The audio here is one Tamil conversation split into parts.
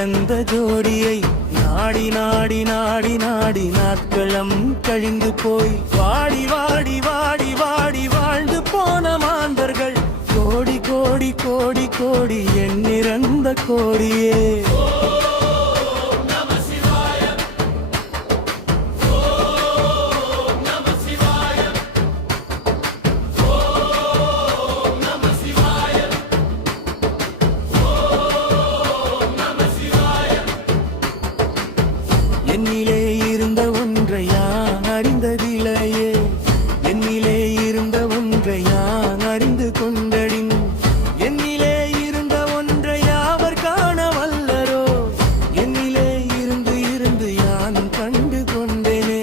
பிறந்த ஜோடியை நாடி நாடி நாடி நாடி நாட்களம் கழிந்து போய் வாடி வாடி வாடி வாடி வாழ்ந்து போன மாந்தர்கள் கோடி கோடி கோடி கோடி எண்ணிறந்த கோடியே. என்னிலே இருந்த ஒன்றை யான் அறிந்ததில்லையே, என்னிலே இருந்த ஒன்றை யான் அறிந்து கொண்டடின், என்னிலே இருந்த ஒன்றை யாவர் காண வல்லரோ, என்னிலே இருந்து இருந்து யான் கண்டு கொண்டேனே.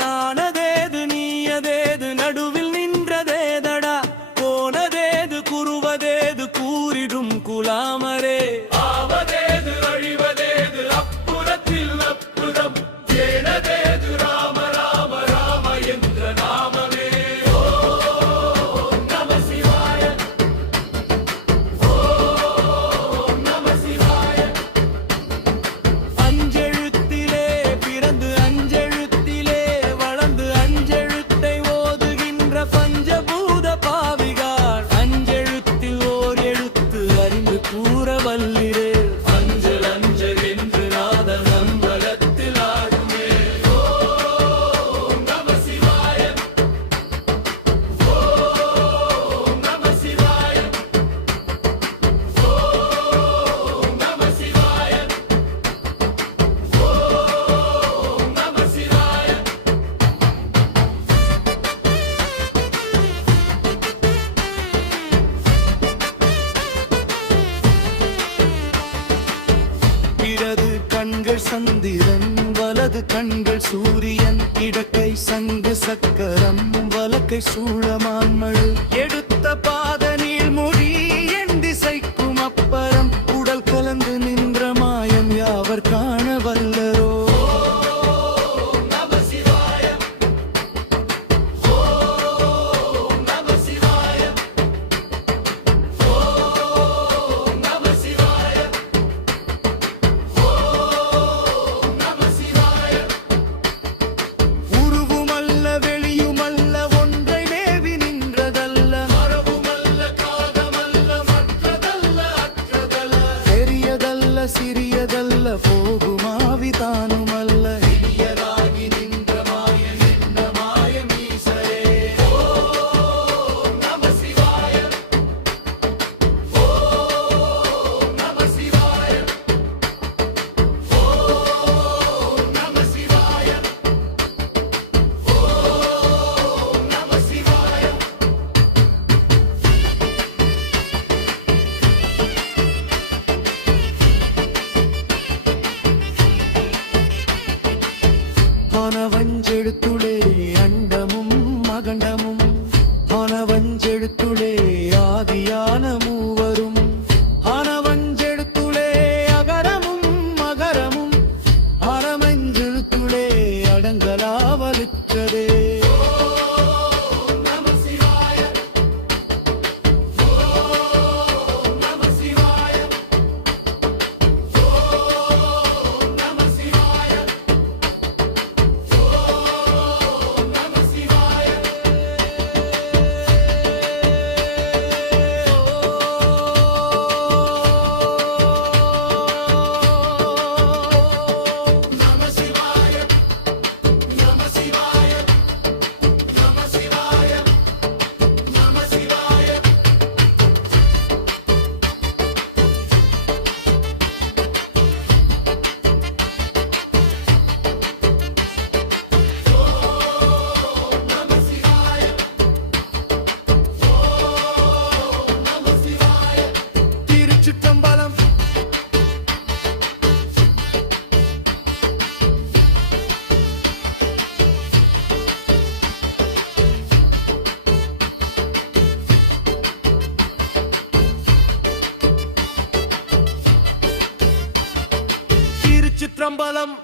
நானதேது நீயதேது நடுவில் நின்றதேதடா, போனதேது குருவதேது கூறிடும் குலாமரே. ஆவதேது அழிவதேது அப்புறத்தில் அற்புதம், ஏனதேது ராம ராம ராம என்ற நாமமே. ஓம் நம சிவாய, ஓம் நம சிவாய. அஞ்செழுத்திலே பிறந்து அஞ்செழுத்திலே வளர்ந்து அஞ்செழுத்தை ஓதுகின்ற பஞ்சபூத பாவிகார், அஞ்செழுத்தில் ஓர் எழுத்து அறிந்து கூற வல்லிரே. அஞ்சல் அஞ்சல் என்று நாதன் அம்பலத்தில் ஆடுமே. ஓம் நம சிவாய, ஓம் நம சிவாய, ஓம் நம சிவாய, ஓம் நம சிவாய. இடது கண்கள் சந்திரன் வலது கண்கள் சூரியன், இடக்கை சங்கு சக்கரம் வலக்கை சூழமான்மழு, எடுத்த பாத நீள்மொழி என் திசைக்கும் அப்பரம், உடல் கலந்து நின்ற மாயம் யாவர் காண வல்லரோ. ஓம் நம சிவாய, ஓம் நம சிவாய, ஓம் நம சிவாய, ஓம் நம சிவாய. உருவுமல்ல வெளியுமல்ல ஒன்றை மேவி நின்றதல்ல, மரபுமல்ல காதமல்ல மற்றதல்ல அற்றதல்ல, பெரியதல்ல சிறியதல்ல போகுமாவி தானுமல்ல, இனியராகி நின்ற மாயம் என்ன மாயம் ஈசரே. ஓம் நம சிவாய, ஓம் நம சிவாய, ஓம் நம சிவாய, ஓம் நம சிவாய. ஆனவஞ்செழுத்துளே அண்டமும் மகண்டமும், ஆனவஞ்செழுத்துளே ஆதியான மூவரும், ஆனவஞ்செழுத்துளே அகரமும் மகரமும், ஆனவஞ்செழுத்துளே அடங்கலாவலுற்றதே. ஓம் நம சிவாய, ஓம் நம சிவாய, ஓம் நம சிவாய, ஓம் திருச்சிற்றம்பலம்.